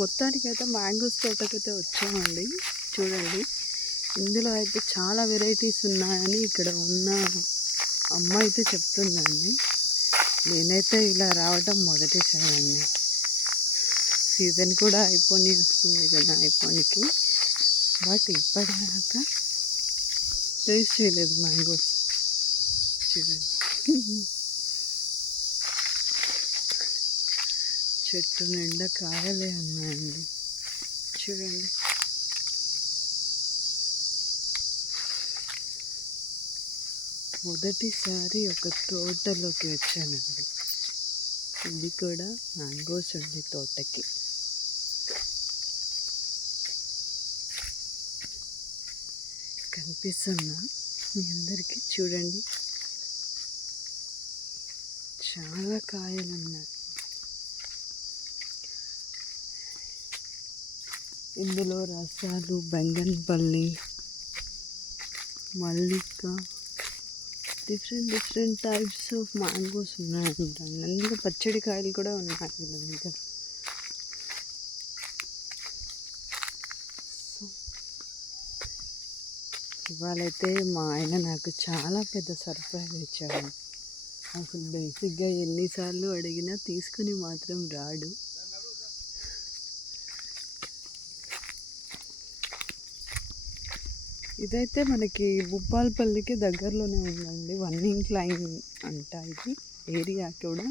మొత్తానికైతే మ్యాంగోస్ తోటకైతే వచ్చామండి. చూడండి, ఇందులో అయితే చాలా వెరైటీస్ ఉన్నాయని ఇక్కడ ఉన్న అమ్మ అయితే చెప్తుందండి. నేనైతే ఇలా రావటం మొదటిసారి అండి. సీజన్ కూడా అయిపోయి వస్తుంది కదా, అయిపోనికి. బట్ ఇప్పటిదాకా టేస్ట్ చేయలేదు మ్యాంగోస్. చూడండి, చెట్టు నిండా కాయలే ఉన్నాయండి. చూడండి, మొదటిసారి ఒక తోటలోకి వచ్చానండి. ఇది కూడా మ్యాంగోస్ ఉండే తోటకి. కనిపిస్తుందా మీ అందరికీ? చూడండి, చాలా కాయలు ఉన్నాయి. ఇందులో రసాలు, బెంగన్పల్లి, మల్లిక, డిఫరెంట్ టైప్స్ ఆఫ్ మ్యాంగోస్ ఉన్నాయంట. అందులో పచ్చడి కాయలు కూడా ఉన్నాయి వీళ్ళ దగ్గర. సో ఇవాళైతే మా ఆయన నాకు చాలా పెద్ద సర్ప్రైజ్ ఇచ్చాడు. అసలు బేసిక్గా ఎన్నిసార్లు అడిగినా తీసుకుని మాత్రం రాడు. ఇదైతే మనకి భూపాలపల్లికి దగ్గరలోనే ఉందండి. 1 ఇంక్ లైన్ అంట ఇది ఏరియా కూడా.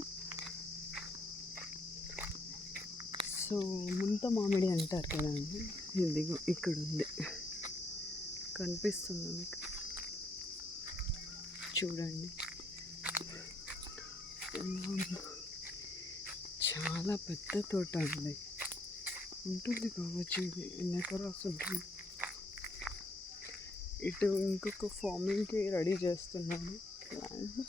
సో ముంత మామిడి అంటారు కదండి, ఇదిగో ఇక్కడ ఉంది. కనిపిస్తుంది మీకు? చూడండి, చాలా పెద్ద తోట అండి. ఉంటుంది కావచ్చు, ఇది ఎన్ని ఎకరాస్ ఉంటుంది. ఇటు ఇంకొక ఫార్మింగ్కి రెడీ చేస్తున్నాను ల్యాండ్.